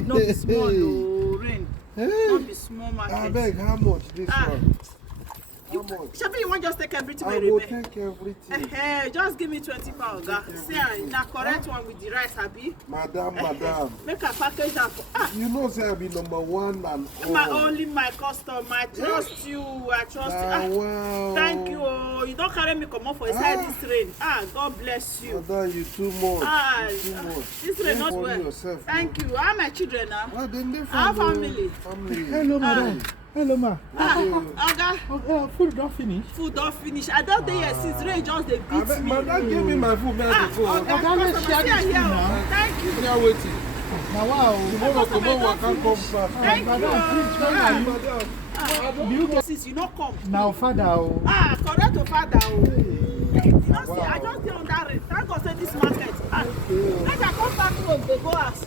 Not be small, oh, rain. Not be small market. I beg, how much this one? How much? Shabi, you want just take everything? I will take everything. Just give me 20 pounds. See, na correct one with the rice, Abi. Madam. Make a package that for. You know, say I be number one and all. Only my customer. I trust you. I trust you. Wow. Thank you. You don't carry me come up for inside this rain. God bless you. Madam, you too much. Too much. This rain not well. Yourself, thank you. How are my children now? Then they Our family. Hello, madam. Hello, ma. Oga. Food don't finish. Food don't finish. I don't think since rain just they beat me. Madam, give me my food. Thank you. We are waiting. Now, wow. Tomorrow I can't come fast. Thank you. Madam. Do you get Since you not come. now, father? Correct to father. You know, see, I just stay on that rate. Thank God say this market. Make I come back home, they go ask.